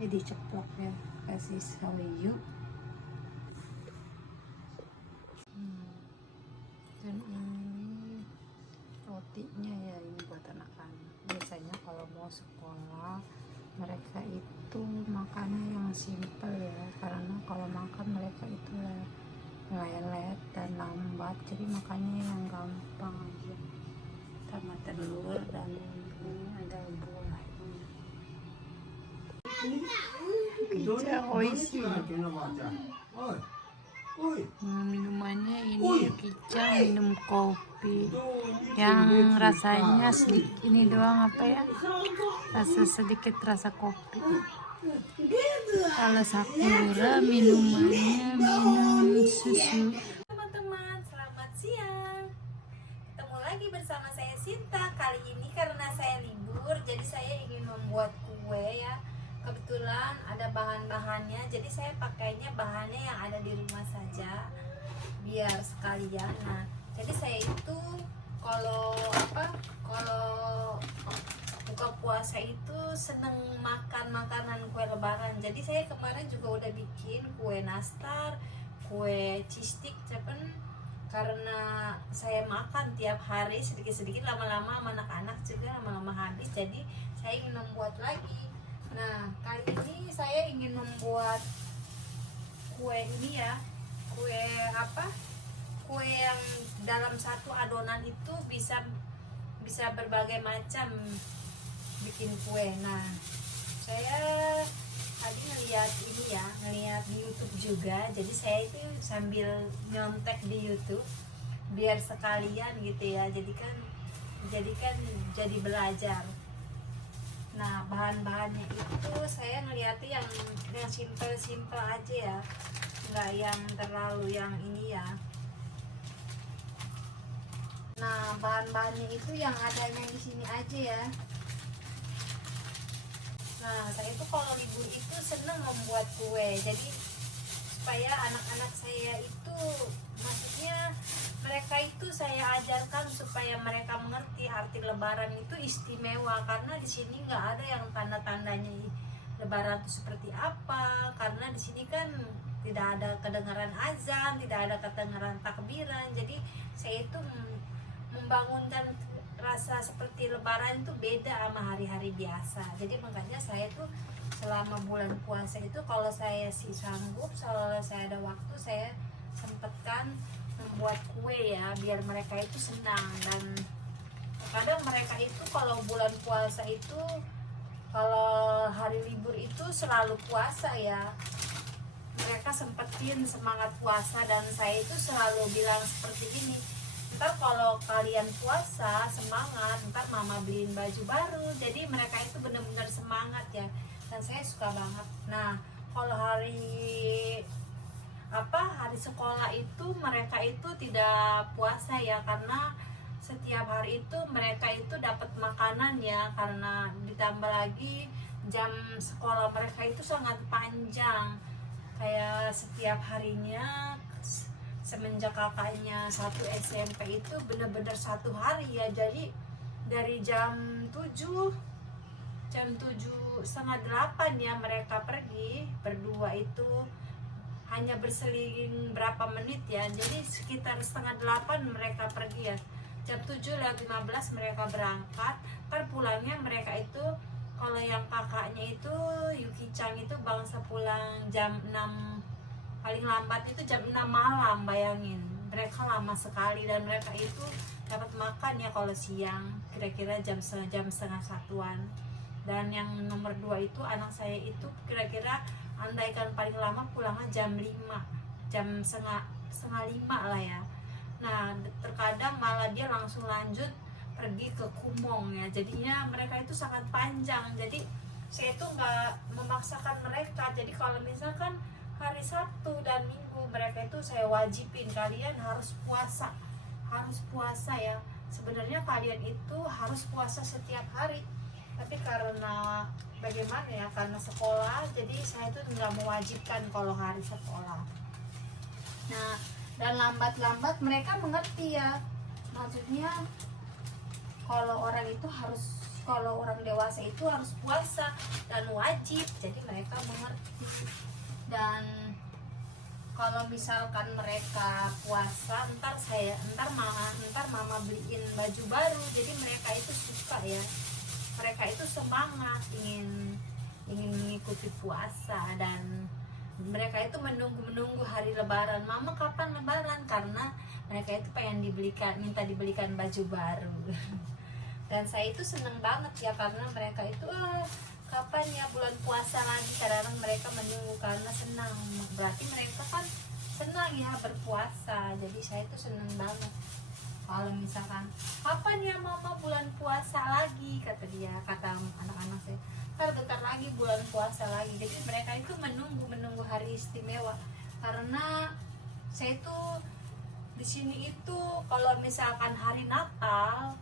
Ini diceplok ya, kasih sawiyu. Dan ini rotinya ya, ini buat anak-anak. Biasanya kalau mau sekolah mereka itu makannya yang simple ya, karena kalau makan mereka itu lelet dan lambat, jadi makannya yang gampang aja, sama telur dan ini ada buah. Pizza oishi. Minumannya ini pizza, minum kopi yang rasanya sedikit, ini doang apa ya, sedikit rasa kopi. Kalau Sakura minumannya minum susu. Teman-teman, selamat siang. Ketemu lagi bersama saya Sinta. Kali ini karena saya libur, jadi saya ingin membuat kue ya. Kebetulan ada bahan-bahannya, jadi saya pakainya bahannya yang ada di rumah saja, biar sekalian. Nah, jadi saya itu kalau buka puasa itu seneng makan makanan kue lebaran. Jadi saya kemarin juga udah bikin kue nastar, kue cheese stick, karena saya makan tiap hari sedikit-sedikit, lama-lama sama anak-anak juga lama-lama habis, jadi saya ingin membuat lagi. Nah, kali ini saya ingin membuat kue ini ya, kue yang dalam satu adonan itu bisa berbagai macam bikin kue. Nah, saya tadi ngeliat di YouTube juga, jadi saya itu sambil nyontek di YouTube biar sekalian gitu ya, jadi belajar. Nah, bahan-bahannya itu saya ngeliatnya yang simple aja ya, nggak yang terlalu yang ini ya. Nah, bahan-bahannya itu yang adanya di sini aja ya. Nah, saya itu kalau libur itu seneng membuat kue, jadi supaya anak-anak saya itu, maksudnya mereka itu saya ajarkan supaya mereka mengerti arti lebaran itu istimewa, karena di sini nggak ada yang tanda-tandanya lebaran itu seperti apa, karena di sini kan tidak ada kedengaran azan, tidak ada kedengaran takbiran. Jadi saya itu membangunkan rasa seperti lebaran itu beda sama hari-hari biasa. Jadi makanya saya tuh selama bulan puasa itu kalau saya sanggup, kalau saya ada waktu, saya sempatkan membuat kue ya, biar mereka itu senang. Dan kadang mereka itu kalau bulan puasa itu, kalau hari libur itu selalu puasa ya, mereka sempetin semangat puasa. Dan saya itu selalu bilang seperti ini, ntar kalau kalian puasa semangat, ntar mama beliin baju baru. Jadi mereka itu benar-benar semangat ya, dan saya suka banget. Nah, kalau hari sekolah itu mereka itu tidak puasa ya, karena setiap hari itu mereka itu dapat makanan ya, karena ditambah lagi jam sekolah mereka itu sangat panjang, kayak setiap harinya semenjak kakaknya satu SMP itu benar-benar satu hari ya. Jadi dari jam 7:30 ya mereka pergi berdua itu, hanya berseling berapa menit ya, jadi sekitar 7:30 mereka pergi ya. Jam 7:15 mereka berangkat. Pulangnya mereka itu, kalau yang kakaknya itu Yuki Chang itu bangsa pulang jam 6, paling lambat itu jam 6 malam. Bayangin, mereka lama sekali. Dan mereka itu dapat makan ya kalau siang kira-kira jam setengah satuan. Dan yang nomor 2 itu anak saya itu kira-kira andaikan paling lama pulangnya jam 5, jam setengah 5 lah ya. Nah, terkadang malah dia langsung lanjut pergi ke Kumong ya. Jadinya mereka itu sangat panjang. Jadi saya itu nggak memaksakan mereka. Jadi kalau misalkan hari Sabtu dan Minggu mereka itu saya wajibin, kalian harus puasa ya. Sebenarnya kalian itu harus puasa setiap hari, tapi karena bagaimana ya, karena sekolah, jadi saya tuh nggak mewajibkan kalau hari sekolah. Nah, dan lambat-lambat mereka mengerti ya, maksudnya kalau orang itu harus kalau orang dewasa itu harus puasa dan wajib, jadi mereka mengerti. Dan kalau misalkan mereka puasa, ntar mama beliin baju baru, jadi mereka itu suka ya, mereka itu semangat ingin mengikuti puasa. Dan mereka itu menunggu hari lebaran, mama kapan lebaran, karena mereka itu pengen minta dibelikan baju baru. Dan saya itu seneng banget ya, karena mereka itu kapan ya bulan puasa lagi, kadang mereka menunggu karena senang, berarti mereka kan senang ya berpuasa. Jadi saya itu seneng banget kalau misalkan kapan ya mama bulan puasa lagi, kata anak-anak saya, kan bentar lagi bulan puasa lagi. Jadi mereka itu menunggu hari istimewa, karena saya itu di sini itu kalau misalkan hari Natal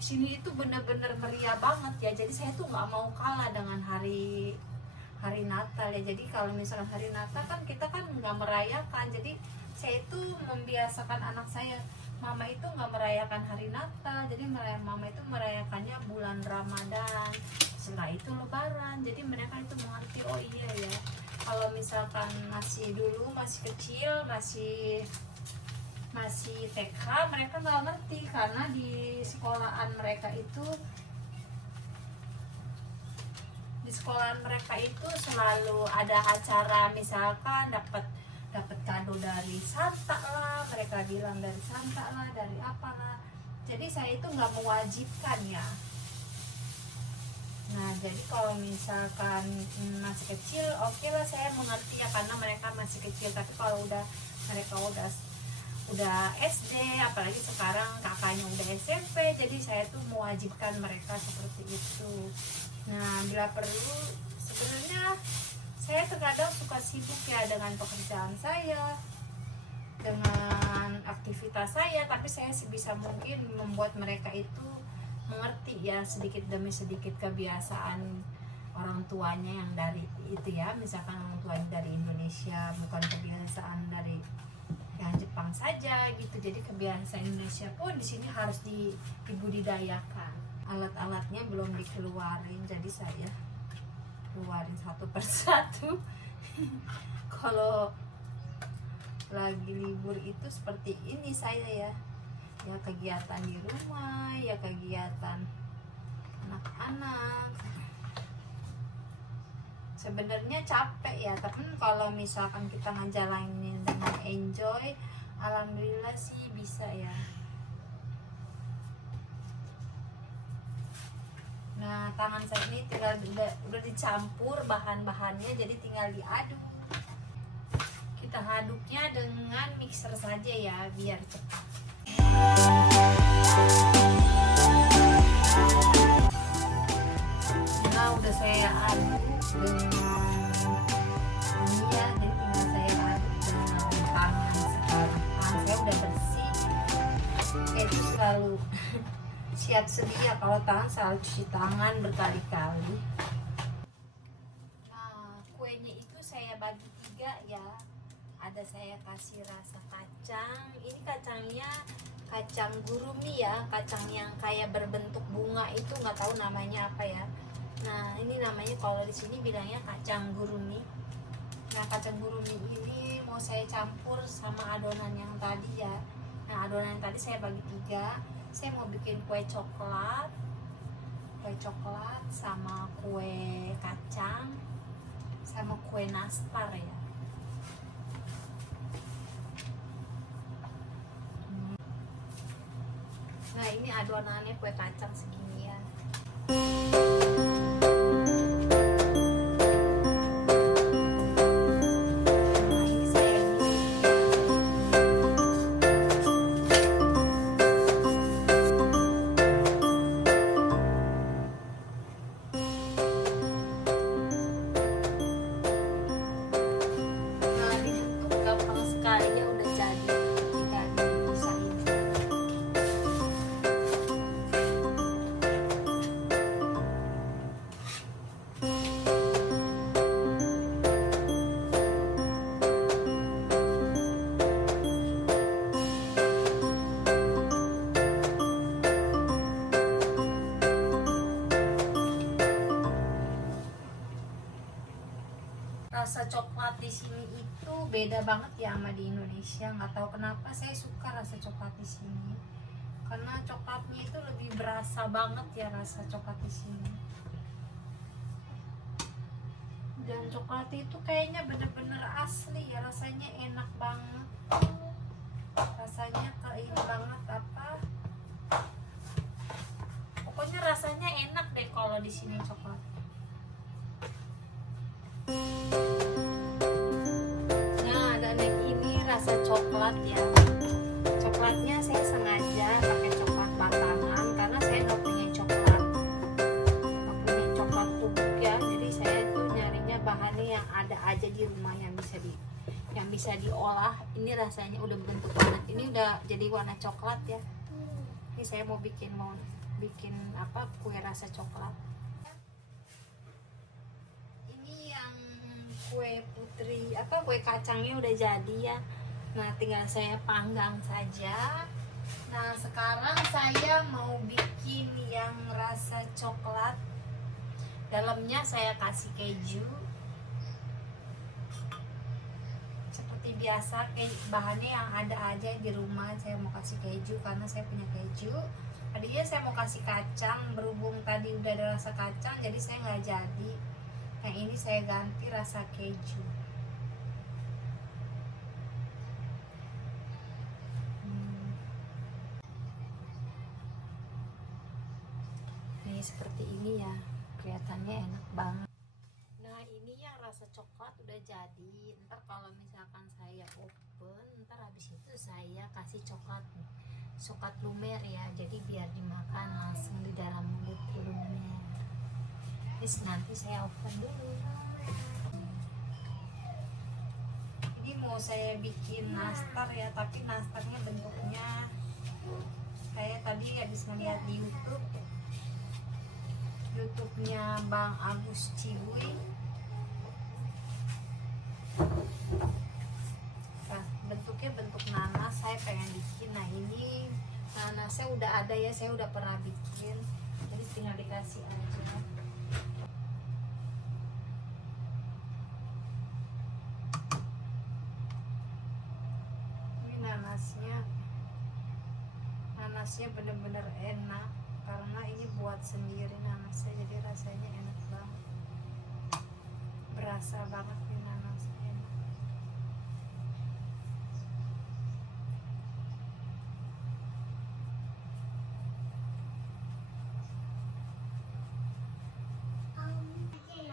di sini itu bener-bener meriah banget ya. Jadi saya tuh nggak mau kalah dengan hari Natal ya. Jadi kalau misalkan hari Natal kan kita kan nggak merayakan, jadi saya itu membiasakan anak saya, mama itu nggak merayakan hari Natal, jadi mama itu merayakannya bulan Ramadan, setelah itu Lebaran. Jadi mereka itu mengerti, oh iya ya, kalau misalkan masih kecil, masih TK, mereka nggak ngerti, karena di sekolahan mereka itu selalu ada acara, misalkan dapat kado dari Santa lah, mereka bilang dari Santa lah, dari apalah. Jadi saya itu nggak mewajibkan ya. Nah jadi kalau misalkan masih kecil, oke lah, saya mengerti ya, karena mereka masih kecil. Tapi kalau mereka udah SD, apalagi sekarang kakaknya udah SMP, jadi saya tuh mewajibkan mereka seperti itu. Nah bila perlu, sebenarnya saya terkadang suka sibuk ya dengan pekerjaan saya, dengan aktivitas saya, tapi saya bisa mungkin membuat mereka itu mengerti ya, sedikit demi sedikit kebiasaan orang tuanya yang dari itu ya, misalkan orang tuanya dari Indonesia, bukan kebiasaan dari yang Jepang saja gitu. Jadi kebiasaan Indonesia pun di sini harus dibudidayakan. Alat-alatnya belum dikeluarin, jadi saya keluarin satu persatu. Kalau lagi libur itu seperti ini saya ya kegiatan di rumah, ya kegiatan anak-anak. Sebenarnya capek ya, tapi kalau misalkan kita ngejalanin dengan enjoy, alhamdulillah sih bisa ya. Nah tangan saya ini tinggal udah dicampur bahan-bahannya, jadi tinggal diaduk. Kita aduknya dengan mixer saja ya, biar cepat. Nah udah saya aduk dengan ini ya, jadi tinggal saya aduk dengan tangan. Sekarang tangan saya udah bersih. Saya itu selalu siap sedia, kalau tangan selalu cuci tangan berkali-kali. Nah kuenya itu saya bagi 3 ya. Ada saya kasih rasa kacang, ini kacangnya kacang gurumi ya, kacang yang kayak berbentuk bunga itu, nggak tahu namanya apa ya. Nah ini namanya kalau di sini bilangnya kacang gurumi. Nah kacang gurumi ini mau saya campur sama adonan yang tadi ya. Nah adonan yang tadi saya bagi 3. Saya mau bikin kue coklat sama kue kacang sama kue nastar ya. Nah ini adonannya kue kacang segini ya. beda banget ya sama di Indonesia. Nggak tahu kenapa saya suka rasa coklat di sini, karena coklatnya itu lebih berasa banget ya rasa coklat di sini. Dan coklat itu kayaknya bener-bener asli ya, rasanya enak banget, rasanya ini banget apa, pokoknya rasanya enak deh kalau di sini coklat. Nah, dan yang ini rasa coklat ya, coklatnya saya sengaja pakai coklat batangan karena saya nggak punya coklat bubuk ya, jadi saya tuh nyarinya bahannya yang ada aja di rumah yang bisa diolah. Ini rasanya udah bentuk banget, ini udah jadi warna coklat ya. Ini saya mau bikin apa, kue rasa coklat. Ini yang kue putri apa, kue kacangnya udah jadi ya. Nah, tinggal saya panggang saja. Nah, sekarang saya mau bikin yang rasa coklat. Dalamnya saya kasih keju. Seperti biasa, bahannya yang ada aja di rumah. Saya mau kasih keju karena saya punya keju. Tadinya saya mau kasih kacang, berhubung tadi udah ada rasa kacang, jadi saya nggak jadi. Yang ini saya ganti rasa keju. Ini seperti ini ya, kelihatannya enak banget. Nah, ini yang rasa coklat udah jadi. Ntar kalau misalkan saya open, ntar habis itu saya kasih coklat lumer ya, jadi biar dimakan langsung di dalam mulut lumer. Terus nanti saya open dulu. Ini mau saya bikin nastar ya, tapi nastarnya bentuknya kayak tadi habis ngeliat di YouTube-nya Bang Agus Cibuy. Nah, bentuknya bentuk nanas, saya pengen bikin. Nah, ini nanasnya udah ada ya, saya udah pernah bikin, jadi tinggal dikasih aja. Ini nanasnya bener-bener enak karena ini buat sendiri nanasnya, jadi rasanya enak banget, berasa banget nih nanasnya, enak.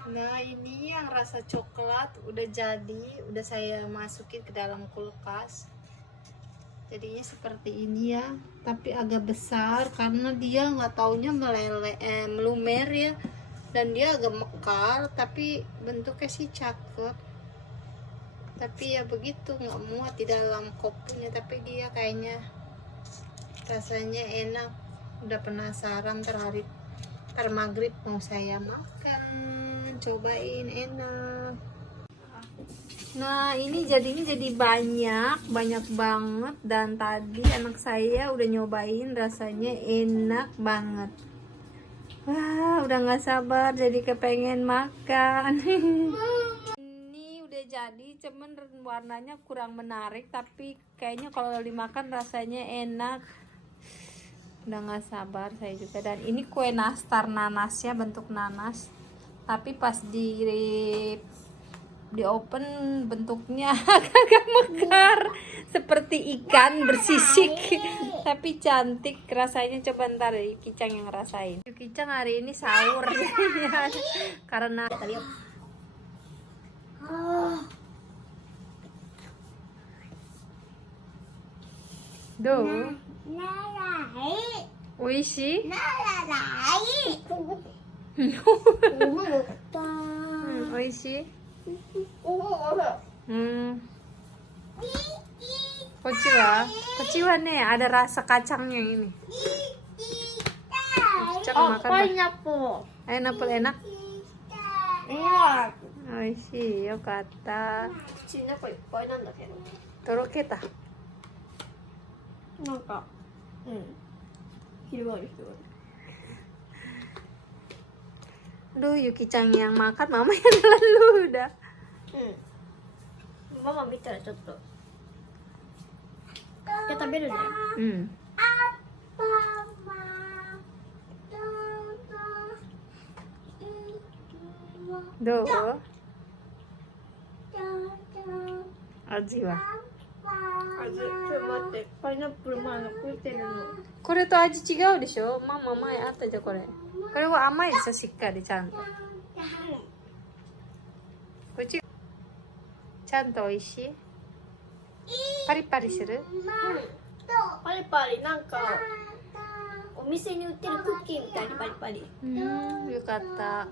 Nah, ini yang rasa coklat udah jadi, udah saya masukin ke dalam kulkas. Jadinya seperti ini ya, tapi agak besar karena dia nggak taunya melumer ya, dan dia agak mekar, tapi bentuknya sih cakep. Tapi ya begitu, nggak muat di dalam kopunya, tapi dia kayaknya rasanya enak. Udah penasaran, ntar maghrib mau saya makan, cobain, enak. Nah, ini jadinya jadi banyak banget, dan tadi anak saya udah nyobain, rasanya enak banget. Wah, udah nggak sabar jadi kepengen makan. Ini udah jadi, cuman warnanya kurang menarik, tapi kayaknya kalau dimakan rasanya enak. Udah nggak sabar saya juga. Dan ini kue nastar nanasnya, bentuk nanas, tapi pas di open bentuknya agak mekar seperti ikan bersisik, tapi cantik rasanya. Coba ntar Kicang yang ngerasain. Kicang hari ini sahur karena oishi oishi. Kociwa nih, ada rasa kacangnya ini. Kacang makan. Pineapple enak. Oishi, yokata. 口の中いっぱいなんだけど。 Toroketa. なんか、広がる。 Aduh, Yuki-chan yang makan, mama yang telan lu udah. ママ見たらちょっとじゃあ食べるね。うん。どう？味は？あず、ちょっと待って、パイナップルまだ残ってるの。これと味違うでしょ？ママ前あったじゃんこれ。これは甘いでしょしっかりちゃんと。こっちちゃんと美味しい？パリパリする？パリパリ、なんかお店に売ってるクッキーみたいにパリパリ。Yo kata.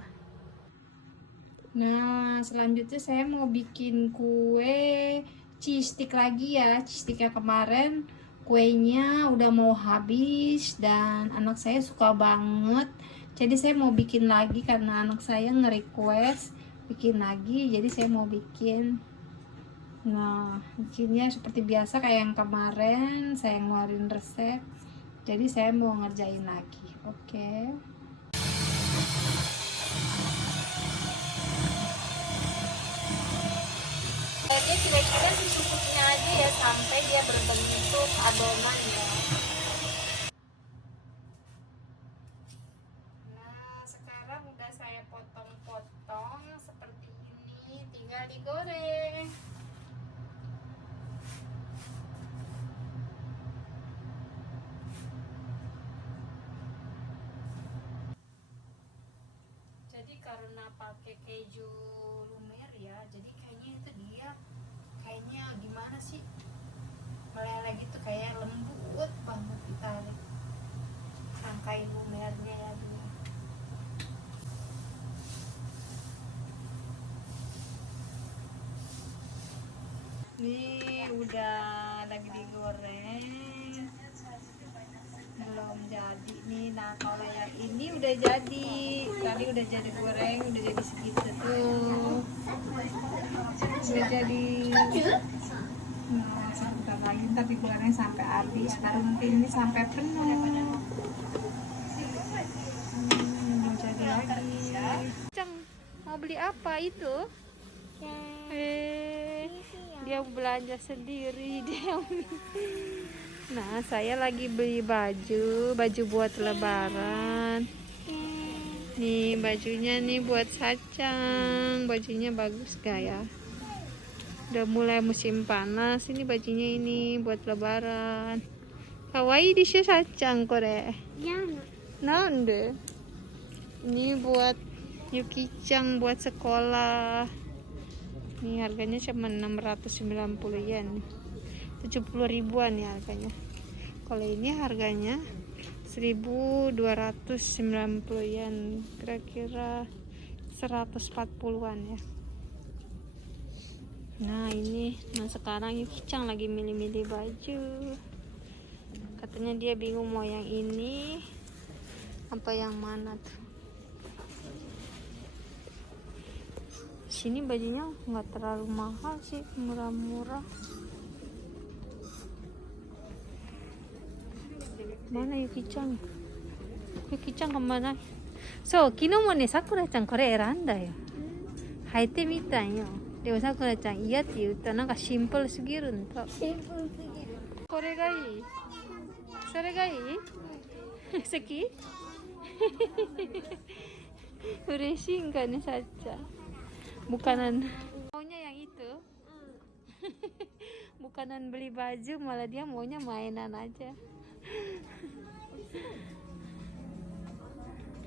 Nah, selanjutnya saya mau bikin kue cheese stick lagi ya. Cheese sticknya kemarin kuenya udah mau habis dan anak saya suka banget. Jadi saya mau bikin lagi karena anak saya nge-request bikin lagi. Jadi saya mau bikin. Nah, bikinnya seperti biasa kayak yang kemarin saya ngeluarin resep. Jadi saya mau ngerjain lagi. Oke. Dia kira-kira secukupnya aja ya sampai dia berbentuk adonan ya. Nah, sekarang udah saya potong-potong seperti ini, tinggal digoreng. Jadi karena pakai keju lumer ya, jadi kayaknya itu dia kayaknya gimana sih, meleleh gitu, kayak lembut banget ditarik rangkai lumernya ya dia. Nih udah lagi digoreng, belum jadi nih. Nah kalau yang ini udah jadi, tadi udah jadi goreng, udah jadi segitu tuh, udah jadi. Nah sebentar lagi ntar digoreng sampai habis, baru nanti ini sampai penuh. Belum jadi lagi. Cang mau beli apa itu? Dia belanja sendiri dia. Nah, saya lagi beli baju buat lebaran. Nih bajunya nih buat Sacang. Bajunya bagus gak ya? Udah mulai musim panas. Ini bajunya ini buat lebaran. Kawaii disho Sacang kore. Nande? Ini buat Yuki-chan buat sekolah. Ini harganya cuma 690 yen. 70 ribuan ya harganya. Kalau ini harganya 1290 yen, kira-kira 140-an ya. Nah ini, nah sekarang Yuki-chan lagi milih-milih baju. Katanya dia bingung mau yang ini apa yang mana tuh. Sini bajunya nggak terlalu mahal sih, murah-murah. Mana Yuki-chan? Yuki-chan kemana? So, 昨日もね、さくらちゃんこれ選んだよ。履いてみたんよ。でもさくらちゃん嫌って言った。なんかシンプルすぎるんだ。これがいい？それがいい？好き？嬉しいんかね、さっちゃん。Bukanan maunya yang itu. Bukanan beli baju, malah dia maunya mainan aja.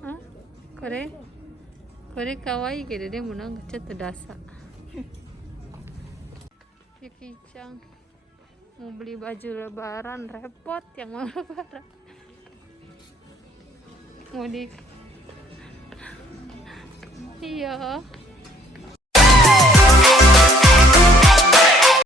Hah? Kore kawaii kedo demo nanka chotto dasa. Yuki-chan mau beli baju lebaran, repot yang mau lebaran. Mau di iya.